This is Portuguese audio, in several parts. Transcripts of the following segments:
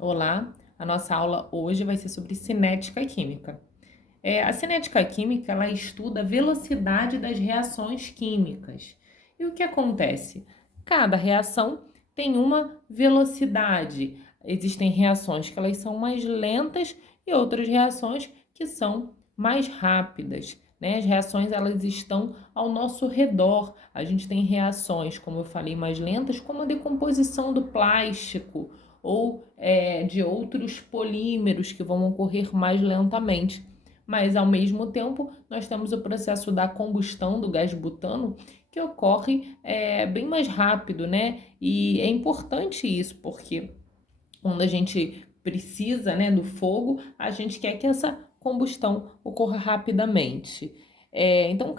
Olá, a nossa aula hoje vai ser sobre cinética química. A cinética química, ela estuda a velocidade das reações químicas. E o que acontece? Cada reação tem uma velocidade. Existem reações que elas são mais lentas e outras reações que são mais rápidas, né? As reações, elas estão ao nosso redor. A gente tem reações, como eu falei, mais lentas, como a decomposição do plástico ou de outros polímeros que vão ocorrer mais lentamente. Mas, ao mesmo tempo, nós temos o processo da combustão do gás butano, que ocorre bem mais rápido, né? E é importante isso, porque quando a gente precisa, né, do fogo, a gente quer que essa combustão ocorra rapidamente. Então,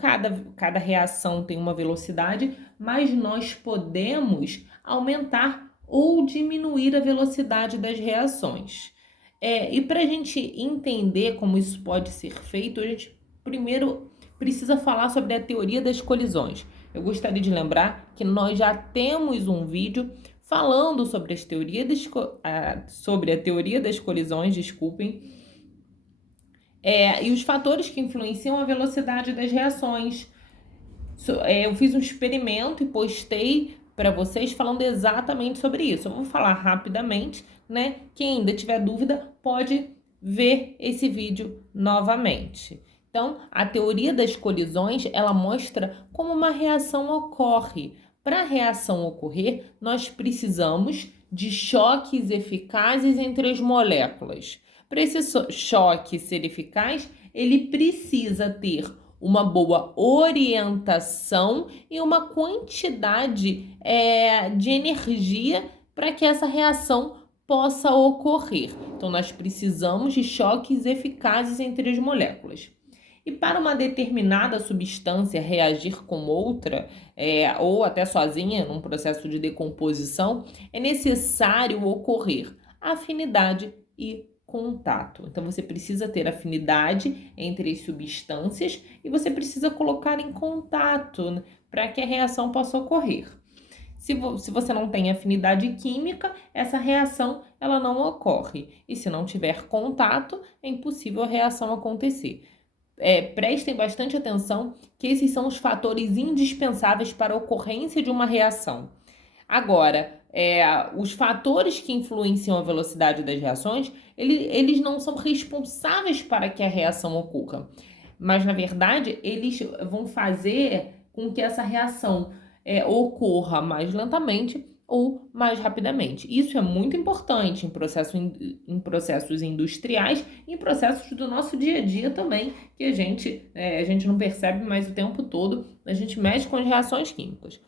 cada reação tem uma velocidade, mas nós podemos aumentar ou diminuir a velocidade das reações. E para a gente entender como isso pode ser feito, a gente primeiro precisa falar sobre a teoria das colisões. Eu gostaria de lembrar que nós já temos um vídeo falando sobre sobre a teoria das colisões, desculpem, e os fatores que influenciam a velocidade das reações. Eu fiz um experimento e postei para vocês falando exatamente sobre isso. Eu vou falar rapidamente, né? Quem ainda tiver dúvida pode ver esse vídeo novamente. Então, a teoria das colisões, ela mostra como uma reação ocorre. Para a reação ocorrer, nós precisamos de choques eficazes entre as moléculas. Para esse choque ser eficaz, ele precisa ter uma boa orientação e uma quantidade de energia para que essa reação possa ocorrer. Então, nós precisamos de choques eficazes entre as moléculas. E para uma determinada substância reagir com outra, ou até sozinha, num processo de decomposição, é necessário ocorrer afinidade e contato. Então, você precisa ter afinidade entre as substâncias e você precisa colocar em contato, né, para que a reação possa ocorrer. Se você não tem afinidade química, essa reação ela não ocorre. E se não tiver contato, é impossível a reação acontecer. Prestem bastante atenção que esses são os fatores indispensáveis para a ocorrência de uma reação. Agora, os fatores que influenciam a velocidade das reações, eles não são responsáveis para que a reação ocorra. Mas, na verdade, eles vão fazer com que essa reação ocorra mais lentamente ou mais rapidamente. Isso é muito importante em processos industriais e em processos do nosso dia a dia também, que a gente não percebe, mas o tempo todo a gente mexe com as reações químicas.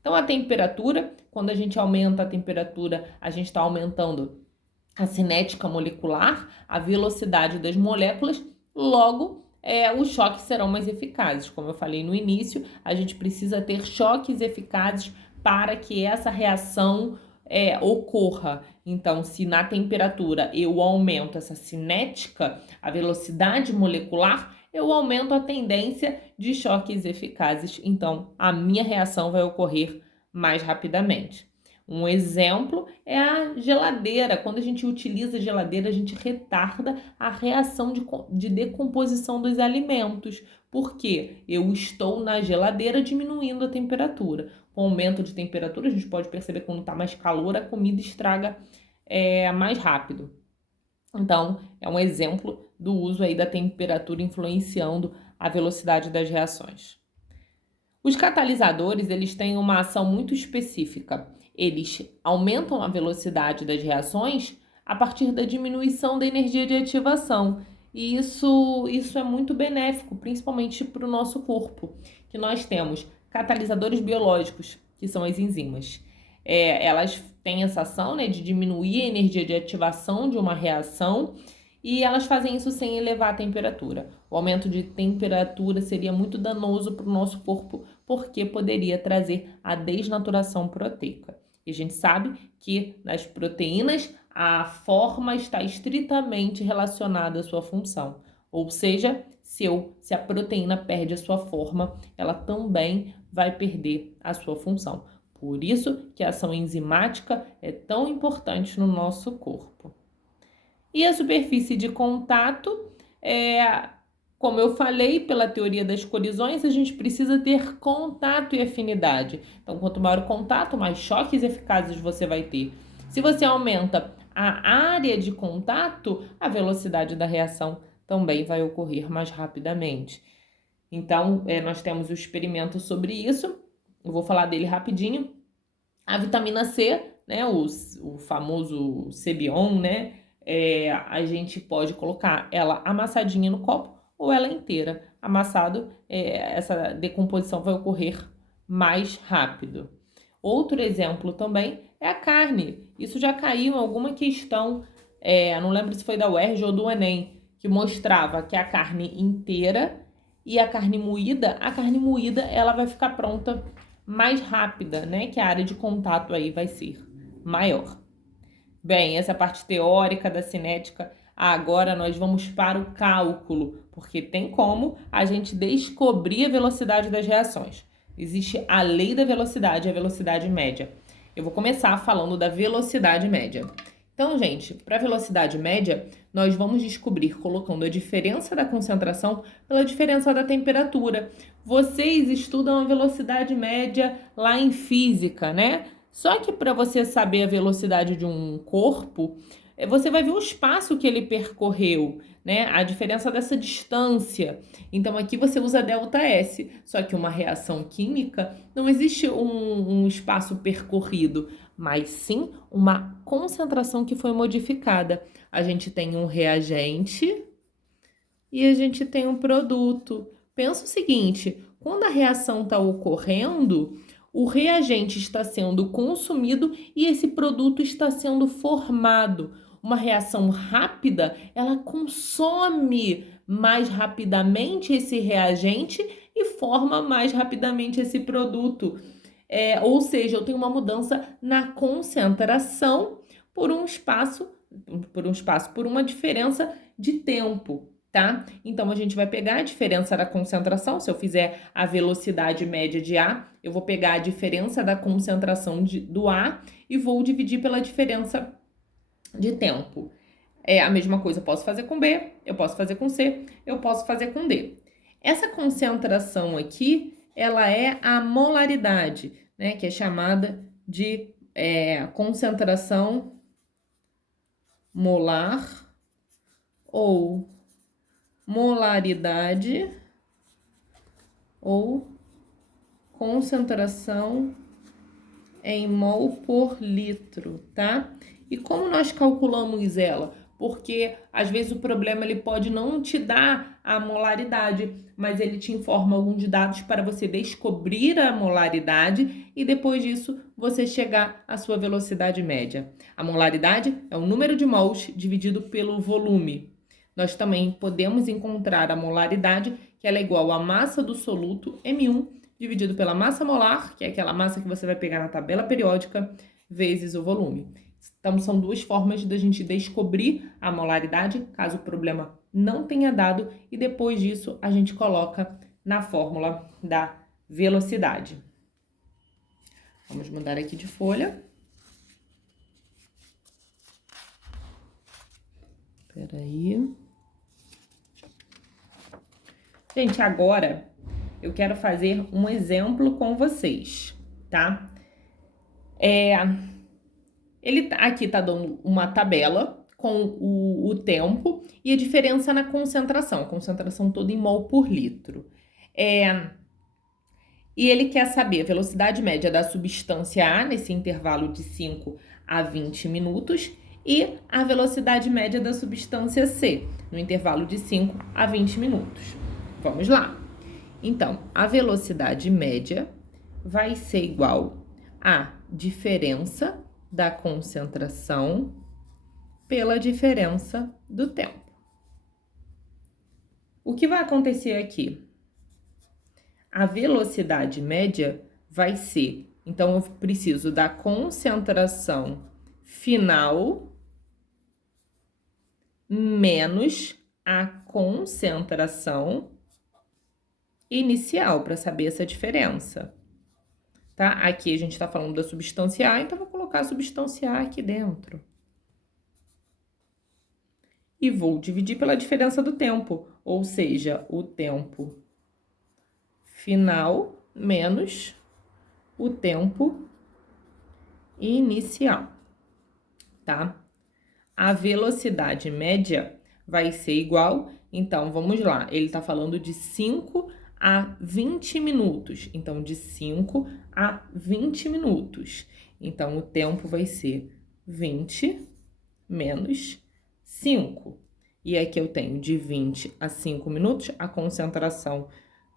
Então, a temperatura, quando a gente aumenta a temperatura, a gente está aumentando a cinética molecular, a velocidade das moléculas, logo os choques serão mais eficazes. Como eu falei no início, a gente precisa ter choques eficazes para que essa reação ocorra. Então, se na temperatura eu aumento essa cinética, a velocidade molecular, eu aumento a tendência de choques eficazes. Então, a minha reação vai ocorrer mais rapidamente. Um exemplo é a geladeira. Quando a gente utiliza a geladeira, a gente retarda a reação de decomposição dos alimentos. Porque eu estou na geladeira diminuindo a temperatura. Com o aumento de temperatura, a gente pode perceber que quando está mais calor, a comida estraga mais rápido. Então, é um exemplo do uso aí da temperatura influenciando a velocidade das reações. Os catalisadores, eles têm uma ação muito específica. Eles aumentam a velocidade das reações a partir da diminuição da energia de ativação. E isso é muito benéfico, principalmente para o nosso corpo, que nós temos catalisadores biológicos, que são as enzimas. Elas têm essa ação, né, de diminuir a energia de ativação de uma reação e elas fazem isso sem elevar a temperatura. O aumento de temperatura seria muito danoso para o nosso corpo, porque poderia trazer a desnaturação proteica. E a gente sabe que nas proteínas a forma está estritamente relacionada à sua função. Ou seja, se a proteína perde a sua forma, ela também vai perder a sua função. Por isso que a ação enzimática é tão importante no nosso corpo. E a superfície de contato, como eu falei, pela teoria das colisões, a gente precisa ter contato e afinidade. Então, quanto maior o contato, mais choques eficazes você vai ter. Se você aumenta a área de contato, a velocidade da reação também vai ocorrer mais rapidamente. Então, nós temos o experimento sobre isso. Eu vou falar dele rapidinho. A vitamina C, né, o famoso Cebion, né, a gente pode colocar ela amassadinha no copo ou ela inteira. Amassado, essa decomposição vai ocorrer mais rápido. Outro exemplo também é a carne. Isso já caiu em alguma questão, não lembro se foi da UERJ ou do Enem, que mostrava que a carne inteira e a carne moída ela vai ficar pronta mais rápida, né? Que a área de contato aí vai ser maior. Bem, essa parte teórica da cinética, agora nós vamos para o cálculo, porque tem como a gente descobrir a velocidade das reações. Existe a lei da velocidade e a velocidade média. Eu vou começar falando da velocidade média. Então, gente, para a velocidade média, nós vamos descobrir colocando a diferença da concentração pela diferença da temperatura. Vocês estudam a velocidade média lá em física, né? Só que para você saber a velocidade de um corpo, você vai ver o espaço que ele percorreu, né? A diferença dessa distância. Então aqui você usa ΔS, só que uma reação química não existe um espaço percorrido, mas sim uma concentração que foi modificada. A gente tem um reagente e a gente tem um produto. Pensa o seguinte, quando a reação está ocorrendo, o reagente está sendo consumido e esse produto está sendo formado. Uma reação rápida, ela consome mais rapidamente esse reagente e forma mais rapidamente esse produto. Ou seja, eu tenho uma mudança na concentração por uma diferença de tempo, tá? Então, a gente vai pegar a diferença da concentração. Se eu fizer a velocidade média de A, eu vou pegar a diferença da concentração do A e vou dividir pela diferença de tempo. É a mesma coisa eu posso fazer com B, eu posso fazer com C, eu posso fazer com D. Essa concentração aqui, ela é a molaridade, né? Que é chamada de concentração molar ou molaridade ou concentração em mol por litro, tá? E como nós calculamos ela? Porque às vezes o problema ele pode não te dar a molaridade, mas ele te informa alguns dados para você descobrir a molaridade e depois disso você chegar à sua velocidade média. A molaridade é o número de mols dividido pelo volume. Nós também podemos encontrar a molaridade, que ela é igual à massa do soluto, M1, dividido pela massa molar, que é aquela massa que você vai pegar na tabela periódica, vezes o volume. Então, são duas formas da gente descobrir a molaridade, caso o problema não tenha dado, e depois disso a gente coloca na fórmula da velocidade. Vamos mudar aqui de folha. Espera aí. Gente, agora eu quero fazer um exemplo com vocês, tá? Ele aqui tá dando uma tabela com o tempo e a diferença na concentração, a concentração toda em mol por litro. E ele quer saber a velocidade média da substância A nesse intervalo de 5 a 20 minutos e a velocidade média da substância C no intervalo de 5 a 20 minutos. Vamos lá. Então, a velocidade média vai ser igual à diferença da concentração pela diferença do tempo. O que vai acontecer aqui? A velocidade média vai ser, então eu preciso da concentração final menos a concentração inicial para saber essa diferença, tá? Aqui a gente está falando da substância A, então vou colocar a substância A aqui dentro. e vou dividir pela diferença do tempo, ou seja, o tempo final menos o tempo inicial, tá? A velocidade média vai ser igual, então vamos lá, ele está falando de 5 a 20 minutos, então de 5 a 20 minutos. Então o tempo vai ser 20 menos 5. E aqui eu tenho de 20 a 5 minutos, a concentração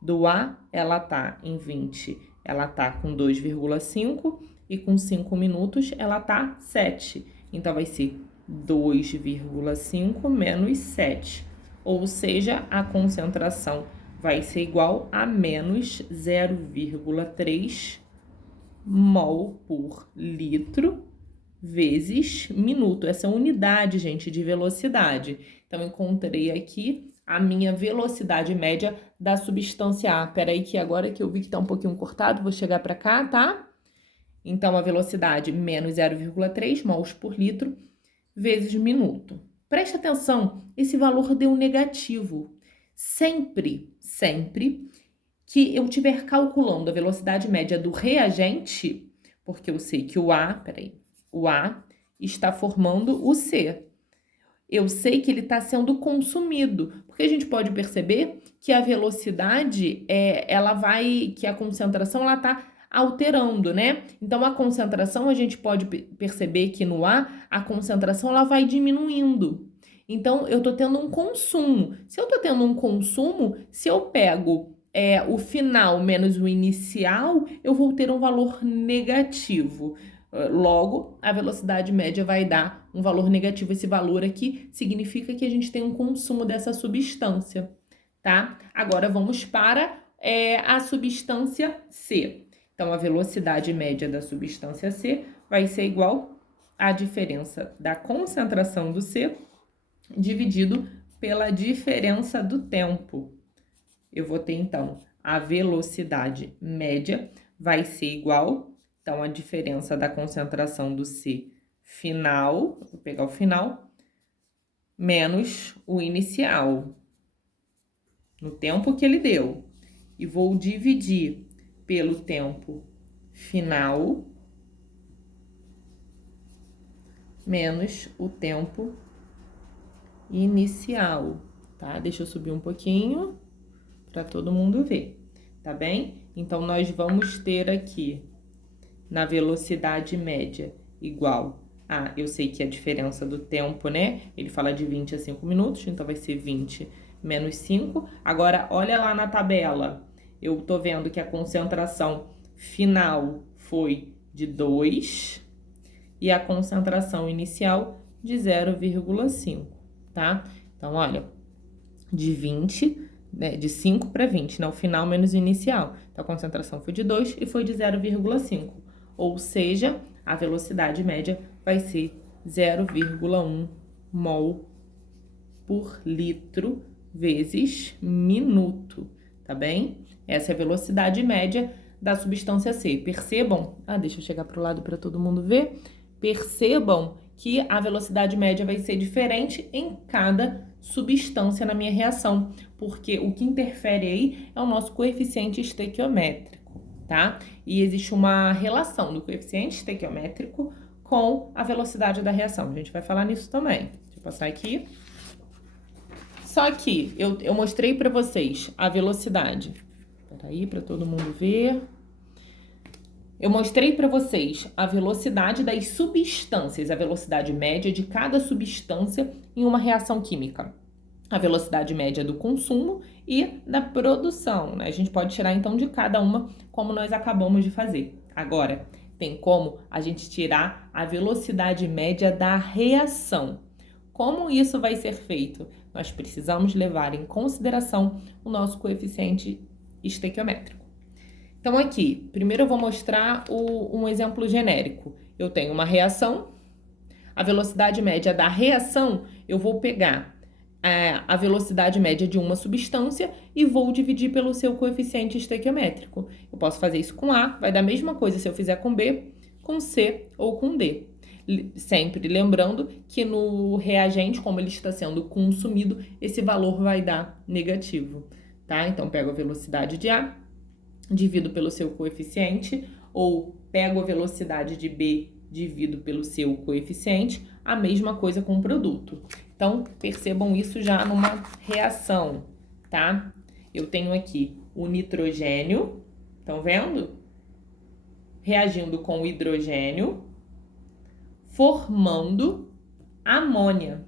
do A, ela tá em 20, ela tá com 2,5 e com 5 minutos ela tá 7. Então vai ser 2,5 menos 7, ou seja, a concentração vai ser igual a menos 0,3 mol por litro vezes minuto. Essa é a unidade, gente, de velocidade. Então, encontrei aqui a minha velocidade média da substância A. Peraí que agora que eu vi que tá um pouquinho cortado, vou chegar para cá, tá? Então, a velocidade menos 0,3 mols por litro vezes minuto. Preste atenção, esse valor deu negativo. Sempre que eu estiver calculando a velocidade média do reagente, porque eu sei que o A está formando o C. Eu sei que ele está sendo consumido, porque a gente pode perceber que a velocidade, que a concentração, ela está alterando, né? Então, a concentração, a gente pode perceber que no a concentração, ela vai diminuindo. Então, eu tô tendo um consumo. Se eu tô tendo um consumo, se eu pego o final menos o inicial, eu vou ter um valor negativo. Logo, a velocidade média vai dar um valor negativo. Esse valor aqui significa que a gente tem um consumo dessa substância, tá? Agora, vamos para a substância C. Então, a velocidade média da substância C vai ser igual à diferença da concentração do C dividido pela diferença do tempo. Eu vou ter, então, a velocidade média vai ser igual, então, a diferença da concentração do C final, vou pegar o final, menos o inicial, no tempo que ele deu. E vou dividir pelo tempo final menos o tempo inicial, tá? Deixa eu subir um pouquinho para todo mundo ver, tá bem? Então, nós vamos ter aqui na velocidade média igual a, eu sei que a diferença do tempo, né? Ele fala de 20 a 5 minutos, então vai ser 20 menos 5. Agora, olha lá na tabela, eu tô vendo que a concentração final foi de 2 e a concentração inicial de 0,5, tá? Então, olha, de 20, né, de 5 para 20, né? O final menos o inicial. Então, a concentração foi de 2 e foi de 0,5. Ou seja, a velocidade média vai ser 0,1 mol por litro vezes minuto, tá bem? Essa é a velocidade média da substância C. Percebam, deixa eu chegar para o lado para todo mundo ver. Percebam que a velocidade média vai ser diferente em cada substância na minha reação, porque o que interfere aí é o nosso coeficiente estequiométrico, tá? E existe uma relação do coeficiente estequiométrico com a velocidade da reação. A gente vai falar nisso também. Deixa eu passar aqui. Só que eu mostrei para vocês a velocidade. Peraí, para todo mundo ver. Eu mostrei para vocês a velocidade das substâncias, a velocidade média de cada substância em uma reação química. A velocidade média do consumo e da produção, né? A gente pode tirar então de cada uma, como nós acabamos de fazer. Agora, tem como a gente tirar a velocidade média da reação. Como isso vai ser feito? Nós precisamos levar em consideração o nosso coeficiente estequiométrico. Então, aqui, primeiro eu vou mostrar um exemplo genérico. Eu tenho uma reação, a velocidade média da reação, eu vou pegar a velocidade média de uma substância e vou dividir pelo seu coeficiente estequiométrico. Eu posso fazer isso com A, vai dar a mesma coisa se eu fizer com B, com C ou com D. Sempre lembrando que no reagente, como ele está sendo consumido, esse valor vai dar negativo, tá? Então, pego a velocidade de A, divido pelo seu coeficiente, ou pego a velocidade de B, divido pelo seu coeficiente, a mesma coisa com o produto. Então, percebam isso já numa reação, tá? Eu tenho aqui o nitrogênio, estão vendo? Reagindo com o hidrogênio, formando amônia.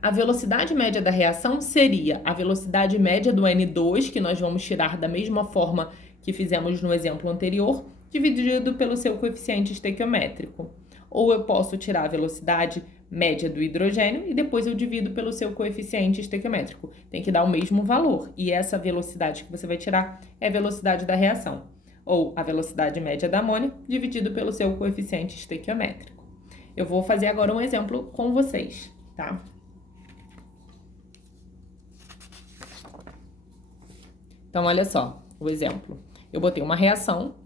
A velocidade média da reação seria a velocidade média do N2, que nós vamos tirar da mesma forma que fizemos no exemplo anterior, dividido pelo seu coeficiente estequiométrico. Ou eu posso tirar a velocidade média do hidrogênio e depois eu divido pelo seu coeficiente estequiométrico. Tem que dar o mesmo valor. E essa velocidade que você vai tirar é a velocidade da reação. Ou a velocidade média da amônia dividido pelo seu coeficiente estequiométrico. Eu vou fazer agora um exemplo com vocês, tá? Então, olha só o exemplo. Eu botei uma reação,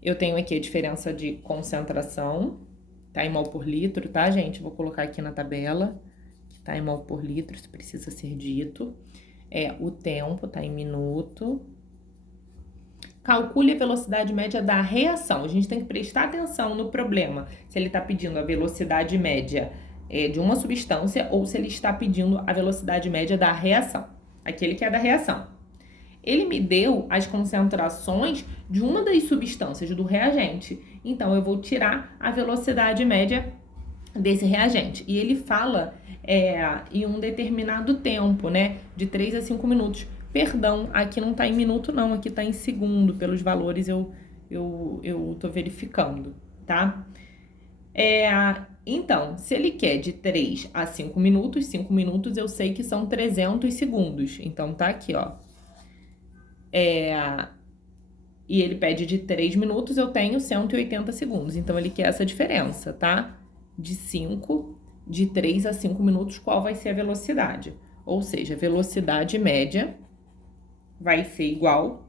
eu tenho aqui a diferença de concentração, tá em mol por litro, tá, gente? Vou colocar aqui na tabela, que tá em mol por litro, isso precisa ser dito. O tempo tá em minuto. Calcule a velocidade média da reação. A gente tem que prestar atenção no problema, se ele está pedindo a velocidade média de uma substância ou se ele está pedindo a velocidade média da reação. Aquele que é da reação. Ele me deu as concentrações de uma das substâncias do reagente. Então, eu vou tirar a velocidade média desse reagente. E ele fala em um determinado tempo, né? De 3 a 5 minutos. Perdão, aqui não tá em minuto não, aqui tá em segundo, pelos valores eu tô verificando, tá? Então, se ele quer de 3 a 5 minutos eu sei que são 300 segundos, então tá aqui, ó. E ele pede de 3 minutos, eu tenho 180 segundos, então ele quer essa diferença, tá? De 3 a 5 minutos, qual vai ser a velocidade? Ou seja, a velocidade média vai ser igual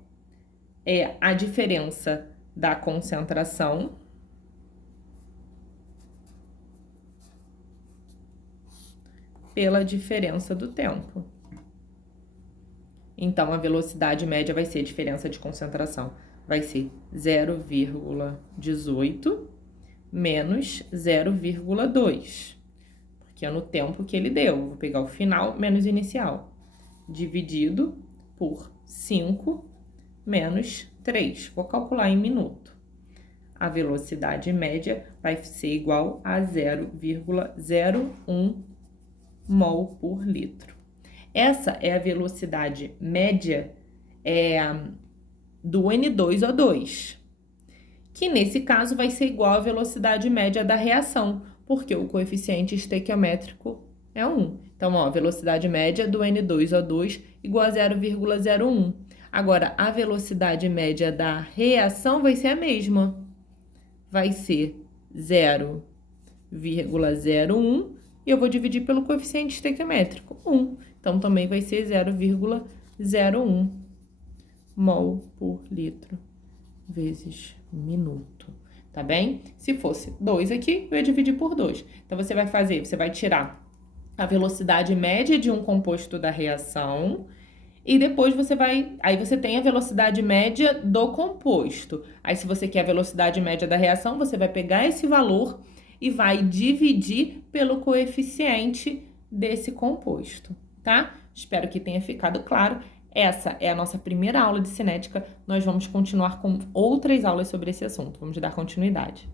a diferença da concentração pela diferença do tempo. Então, a velocidade média vai ser a diferença de concentração. Vai ser 0,18 menos 0,2. Porque é no tempo que ele deu. Vou pegar o final menos o inicial. Dividido por 5 menos 3. Vou calcular em minuto. A velocidade média vai ser igual a 0,01 mol por litro. Essa é a velocidade média do N2O2, que nesse caso vai ser igual à velocidade média da reação, porque o coeficiente estequiométrico é 1. Então, ó, a velocidade média do N2O2 igual a 0,01. Agora, a velocidade média da reação vai ser a mesma. Vai ser 0,01 e eu vou dividir pelo coeficiente estequiométrico, 1. Então, também vai ser 0,01 mol por litro vezes minuto, tá bem? Se fosse 2 aqui, eu ia dividir por 2. Então, você vai tirar a velocidade média de um composto da reação e depois aí você tem a velocidade média do composto. Aí, se você quer a velocidade média da reação, você vai pegar esse valor e vai dividir pelo coeficiente desse composto, tá? Espero que tenha ficado claro. Essa é a nossa primeira aula de cinética. Nós vamos continuar com outras aulas sobre esse assunto. Vamos dar continuidade.